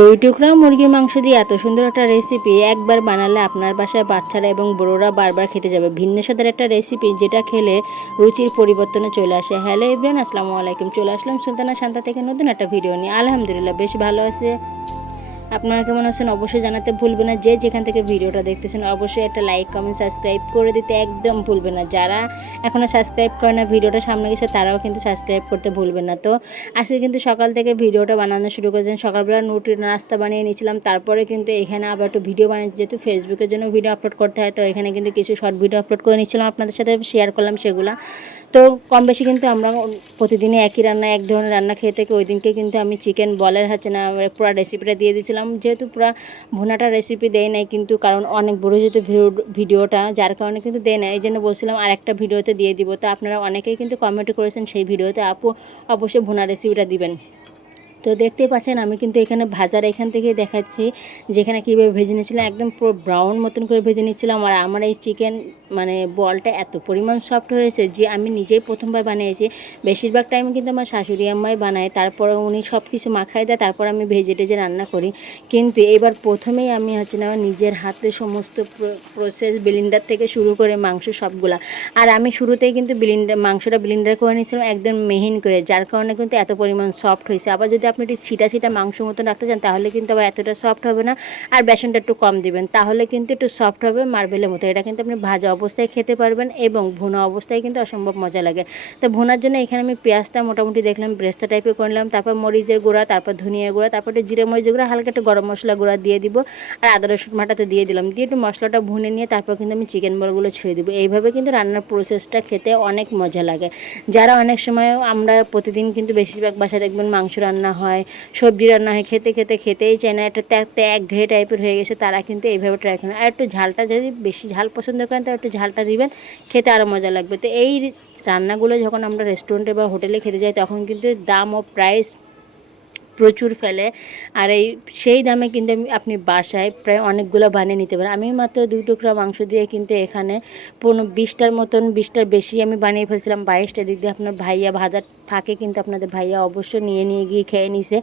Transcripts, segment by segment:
দই টুকরা মুরগির মাংস দিয়ে এত সুন্দর একটা রেসিপি একবার বানালে আপনার বাসায় বাচ্চারা এবং বড়োরা বারবার খেতে যাবে। ভিন্ন স্বাদের একটা রেসিপি যেটা খেলে রুচির পরিবর্তনে চলে আসে। হ্যালো এভরিওয়ান, আসসালামু আলাইকুম। চলে আসলাম সুলতানা শান্তা থেকে নতুন একটা ভিডিও নিয়ে। আলহামদুলিল্লাহ বেশ ভালো আছে। আপনারা কেমন আছেন অবশ্যই জানাতে ভুলবেন না। যে যেখান থেকে ভিডিওটা দেখতেছেন অবশ্যই একটা লাইক কমেন্ট সাবস্ক্রাইব করে দিতে একদম ভুলবেন না। যারা এখনও সাবস্ক্রাইব করে না, ভিডিওটা সামনে গেছে তারাও কিন্তু সাবস্ক্রাইব করতে ভুলবেন না। তো আজকে কিন্তু সকাল থেকে ভিডিওটা বানানো শুরু করেছেন। সকালবেলা রুটির নাস্তা বানিয়ে নিয়েছিলাম, তারপরে কিন্তু এখানে আবার একটু ভিডিও বানিয়ে, যেহেতু ফেসবুকের জন্য ভিডিও আপলোড করতে হয়, তো এখানে কিন্তু কিছু শর্ট ভিডিও আপলোড করে নিয়েছিলাম, আপনাদের সাথে শেয়ার করলাম সেগুলো। তো কম বেশি কিন্তু আমরা প্রতিদিনই একই রান্না, এক ধরনের রান্না খেয়ে থেকে ওই দিনকে কিন্তু আমি চিকেন বলের না পুরো রেসিপিটা দিয়ে দিয়েছিলাম। যেহেতু পুরো ভুনাটা রেসিপি দেয় নাই, কিন্তু কারণ অনেক বড় যেহেতু ভিডিওটা, যার কারণে কিন্তু দেয় না, এই জন্য বলছিলাম আর একটা ভিডিওতে দিয়ে দিব। তো আপনারা অনেকেই কিন্তু কমেন্ট করেছেন সেই ভিডিওতে, আপু অবশ্যই ভুনা রেসিপিটা দিবেন। তো দেখতেই পাচ্ছেন আমি কিন্তু এখানে ভাজার এখান থেকে দেখাচ্ছি যেখানে কীভাবে ভেজে নিয়েছিলাম, একদম পুরো ব্রাউন মতন করে ভেজে নিচ্ছিলাম। আর আমার এই চিকেন বলটা এত পরিমাণ সফট হয়েছে যে আমি নিজেই প্রথমবার বানিয়েছি। বেশিরভাগ টাইম কিন্তু আমার শাশুড়ি আম্মাই বানায়, তারপরে উনি সব কিছু মাখায় দেয়, তারপর আমি ভেজে টেজে রান্না করি। কিন্তু এবার প্রথমেই আমি না আমার নিজের হাতে সমস্ত প্রসেস, ব্লেন্ডার থেকে শুরু করে মাংস সবগুলা। আর আমি শুরুতেই কিন্তু মাংসটা ব্লেন্ডার করে নিয়েছিলাম একদম মিহিন করে, যার কারণে কিন্তু এত পরিমাণ সফট হয়েছে। আবার যদি আপনি একটু ছিটা ছিটা মাংস মতন রাখতে চান তাহলে কিন্তু আবার এতটা সফট হবে না। আর বেসনটা একটু কম দিবেন, তাহলে কিন্তু একটু সফট হবে মার্বেলের মতো। এটা কিন্তু আপনি ভাজা অবস্থায় খেতে পারবেন এবং ভুনা অবস্থায় কিন্তু অসম্ভব মজা লাগে। তো ভুনার জন্য এখানে আমি পেঁয়াজটা মোটামুটি দেখলাম ব্রেস্তা টাইপের করলাম, তারপর মরিচের গুঁড়া, তারপর ধনিয়া গুঁড়া, তারপর একটু জিরে মরিচের গুঁড়া, হালকা একটু গরম মশলা গুঁড়া দিয়ে দিব। আর আদা রসুন বাটাতে দিয়ে দিলাম, দিয়ে একটু মশলাটা ভুনে নিয়ে তারপর কিন্তু আমি চিকেন বলগুলো ছেড়ে দিব। এইভাবে কিন্তু রান্নার প্রসেসটা খেতে অনেক মজা লাগে। যারা অনেক সময় আমরা প্রতিদিন কিন্তু বেশিরভাগ বাসায় দেখবেন মাংস রান্না হয়, সবজি রান্না হয়, খেতেই চায় না, একটা একঘেয়ে টাইপের হয়ে গেছে, তারা কিন্তু এইভাবে ট্রাই করেন। আর একটু ঝালটা যদি বেশি ঝাল পছন্দ করেন তো একটু ঝালটা দিবেন, খেতে আরও মজা লাগবে। তো এই রান্নাগুলো যখন আমরা রেস্টুরেন্টে বা হোটেলে খেতে যাই তখন কিন্তু দাম ও প্রাইস প্রচুর ফেলে। আর সেই দামে কিন্তু আপনি বাসায় প্রায় অনেকগুলো বানিয়ে নিতে পারেন। আমি মাত্র 2 টুকরা মাংস দিয়ে কিন্তু এখানে 20টার মতন, 20টার বেশি আমি বানিয়ে ফেলছিলাম। 22টা দিক দিয়ে আপনার ভাইয়া ভাজার ফাঁকে কিন্তু আপনাদের ভাইয়া অবশ্য নিয়ে গিয়ে খেয়ে নিছে।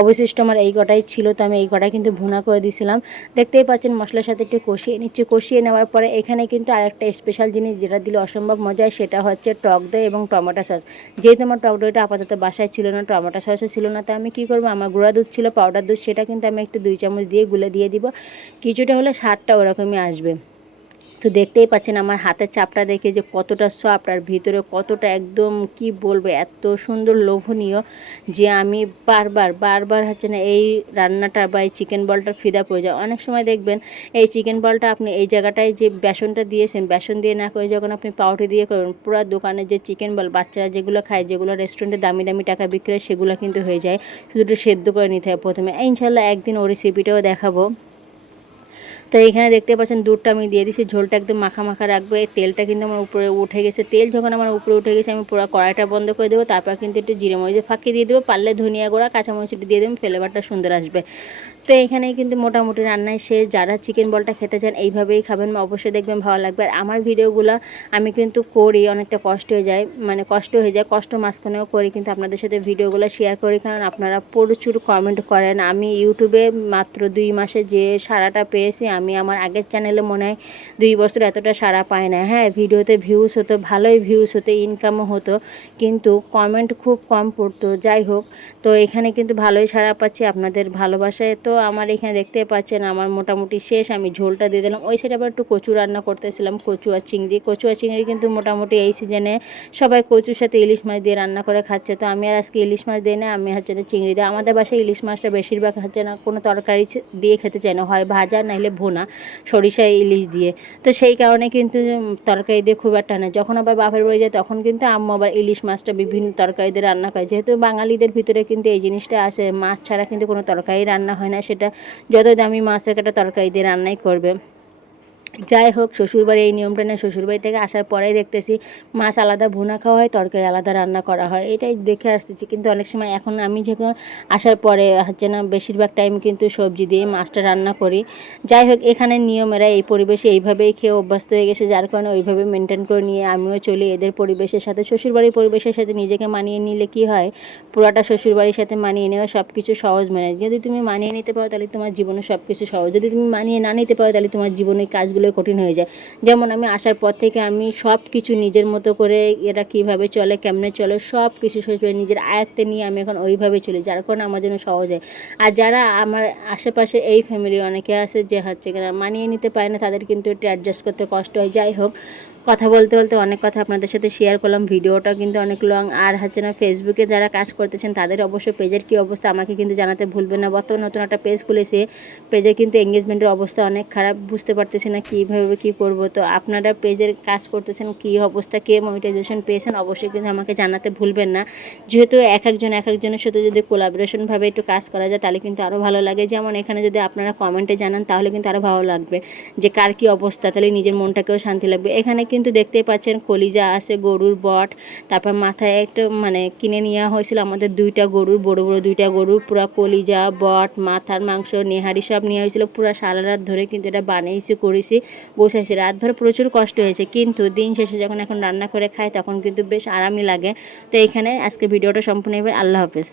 অবশিষ্ট আমার এই কটাই ছিল, তো আমি এই কটাই কিন্তু ভুনা করে দিয়েছিলাম। দেখতেই পাচ্ছেন মশলার সাথে একটু কষিয়ে নিচ্ছি। কষিয়ে নেওয়ার পরে এখানে কিন্তু আরেকটা স্পেশাল জিনিস যেটা দিলে অসম্ভব মজায়, সেটা হচ্ছে টক দই এবং টমেটো সস। যেহেতু আমার টক দইটা আপাতত বাসায় ছিল না, টমেটো সসও ছিল না, তো আমি কী করবো, আমার গুঁড়া দুধ ছিল, পাউডার দুধ, সেটা কিন্তু আমি একটু 2 চামচ দিয়ে গুলে দিয়ে দিব। কিছুটা হলে স্বাদটা ওরকমই আসবে। তো দেখতেই পাচ্ছেন আমার হাতের চাপটা দেখে যে কতটা সফট, আর ভিতরে কতটা একদম কি বলবো এত সুন্দর লোভনীয়, যে আমি বারবার এই রান্নাটা বা এই চিকেন বলটার ফিদা পড়ে যায়। অনেক সময় দেখবেন এই চিকেন বলটা আপনি এই জায়গাটায় যে বেসনটা দিয়েছেন, বেসন দিয়ে না করে যখন আপনি পাউরুটি দিয়ে করবেন, পুরো দোকানে যে চিকেন বল বাচ্চারা যেগুলো খায়, যেগুলো রেস্টুরেন্টে দামি টাকা বিক্রি হয়, সেগুলো কিন্তু হয়ে যায়। শুধু একটু সেদ্ধ করে নিতে হয় প্রথমে। ইনশাল্লাহ একদিন ওই রেসিপিটাও দেখাবো। তো এখানে দেখতে পাচ্ছেন দুধটা আমি দিয়ে দিচ্ছি, ঝোলটা একদম মাখা রাখবো। এই তেলটা কিন্তু আমার উপরে উঠে গেছে। তেল যখন আমার উপরে উঠে গেছে আমি পুরো কড়াইটা বন্ধ করে দেবো। তারপর কিন্তু একটু জিরে মরিচের ফাঁকি দিয়ে দেবো, পারলে ধনিয়া গুঁড়া, কাঁচামরিচ দিয়ে দেবেন, ফ্লেভারটা সুন্দর আসবে। তো এখানেই কিন্তু মোটামুটি রান্নায় শেষ। যারা চিকেন বলটা খেতে চান এইভাবেই খাবেন, অবশ্যই দেখবেন ভালো লাগবে। আর আমার ভিডিওগুলো আমি কিন্তু করি, অনেকটা কষ্ট হয়ে যায়, কষ্ট মাঝখানেও করি, কিন্তু আপনাদের সাথে ভিডিওগুলো শেয়ার করি, কারণ আপনারা প্রচুর কমেন্ট করেন। আমি ইউটিউবে মাত্র 2 মাসে যে সাড়াটা পেয়েছি, আমি আমার আগের চ্যানেলে মনে হয় 2 বছর এতটা সাড়া পাই না। হ্যাঁ, ভিডিওতে ভিউজ হতো, ভালোই ভিউজ হতো, ইনকামও হতো, কিন্তু কমেন্ট খুব কম পড়তো। যাই হোক, তো এখানে কিন্তু ভালোই সাড়া পাচ্ছি আপনাদের ভালোবাসায়। তো আমার এখানে দেখতে পাচ্ছেন আমার মোটামুটি শেষ। আমি ঝোলটা দিয়ে দিলাম। ওই সাইডে আবার একটু কচু রান্না করতেছিলাম, কচু আর চিংড়ি কিন্তু মোটামুটি এই সিজনে সবাই কচুর সাথে ইলিশ মাছ দিয়ে রান্না করে খাচ্ছে। তো আমি আর আজকে ইলিশ মাছ দিই না, আমি না চিংড়ি দিয়ে। আমাদের বাসায় ইলিশ মাছটা বেশিরভাগ না কোনো তরকারি দিয়ে খেতে চায় না, হয় ভাজা নাইলে ভুনা, সরিষা ইলিশ দিয়ে। তো সেই কারণে কিন্তু তরকারি দিয়ে খুব একটা না। যখন আবার বাপের বাড়ি যায় তখন কিন্তু আম্মু আবার ইলিশ মাছটা বিভিন্ন তরকারি দিয়ে রান্না করে। যেহেতু বাঙালিদের ভিতরে কিন্তু এই জিনিসটা আছে, মাছ ছাড়া কিন্তু কোনো তরকারি রান্না হয় না, সেটা যত দামি মাছের একটা তরকারি দিয়ে রান্নাই করবে। যাই হোক, শ্বশুরবাড়ি এই নিয়মটা না, শ্বশুরবাড়ি থেকে আসার পরেই দেখতেছি মাছ আলাদা ভুনা খাওয়া হয়, তরকারি আলাদা রান্না করা হয়, এটাই দেখে আসতেছি। কিন্তু অনেক সময় এখন আমি যখন আসার পরে হচ্ছে না, বেশিরভাগ টাইম কিন্তু সবজি দিয়ে মাছটা রান্না করি। যাই হোক, এখানে নিয়মেরা এই পরিবেশে এইভাবেই খেয়ে অভ্যস্ত হয়ে গেছে, যার কারণে ওইভাবে মেনটেন করে নিয়ে আমিও চলি এদের পরিবেশের সাথে। শ্বশুরবাড়ির পরিবেশের সাথে নিজেকে মানিয়ে নিলে কি হয়, পুরাটা শ্বশুরবাড়ির সাথে মানিয়ে নেওয়া সব কিছু সহজ মনে হয়। যদি তুমি মানিয়ে নিতে পারো তাহলে তোমার জীবনে সব কিছু সহজ, যদি তুমি মানিয়ে না নিতে পারো তাহলে তোমার জীবনে কাজগুলো কঠিন হয়ে যায়। যেমন আমি আসার পর থেকে আমি সব কিছু নিজের মতো করে, এরা কীভাবে চলে কেমনে চলে সব কিছু শ্বশুরবাড়ি নিজের আয়ত্তে নিয়ে আমি এখন ওইভাবে চলি, যার কারণে আমার জন্য সহজ হয়। আর যারা আমার আশেপাশে এই ফ্যামিলি অনেকে আছে যে হচ্ছে কিনা মানিয়ে নিতে পারে না, তাদের কিন্তু একটু অ্যাডজাস্ট করতে কষ্ট হয়। যাই হোক, কথা বলতে বলতে অনেক কথা আপনাদের সাথে শেয়ার করলাম, ভিডিওটা কিন্তু অনেক লং। আর হচ্ছে না, ফেসবুকে যারা কাজ করতেছেন তাদের অবশ্যই পেজের কী অবস্থা আমাকে কিন্তু জানাতে ভুলবেন না। বর্তমানে নতুন একটা পেজ খুলেছে, পেজে কিন্তু এঙ্গেজমেন্টের অবস্থা অনেক খারাপ, বুঝতে পারতেছি না কীভাবে কী করব। তো আপনারা পেজের কাজ করতেছেন, কী অবস্থা, কে মনিটাইজেশন পেয়েছেন অবশ্যই কিন্তু আমাকে জানাতে ভুলবেন না। যেহেতু একজনের সাথে যদি কোলাবোরেশনভাবে একটু কাজ করা যায় তাহলে কিন্তু আরও ভালো লাগে। যেমন এখানে যদি আপনারা কমেন্টে জানান তাহলে কিন্তু আরও ভালো লাগবে যে কার কী অবস্থা, তাহলে নিজের মনটাকেও শান্তি লাগবে। এখানে কিন্তু দেখতেই পাচ্ছেন কলিজা আছে, গরুর বট, তারপর মাথায় একটা মানে কিনে নেওয়া হয়েছিল আমাদের দুইটা গরুর, বড় বড় দুইটা গরুর পুরা কলিজা, বট, মাথার মাংস, নেহারি সব নেওয়া হয়েছিল। পুরো সারা রাত ধরে কিন্তু এটা বানিয়েছি, করেছি, বসাইছি, রাত ভরে প্রচুর কষ্ট হয়েছে। কিন্তু দিন শেষে যখন এখন রান্না করে খাই তখন কিন্তু বেশ আরামই লাগে। তো এইখানে আজকে ভিডিওটা সম্পূর্ণ হবে। আল্লাহ হাফেজ।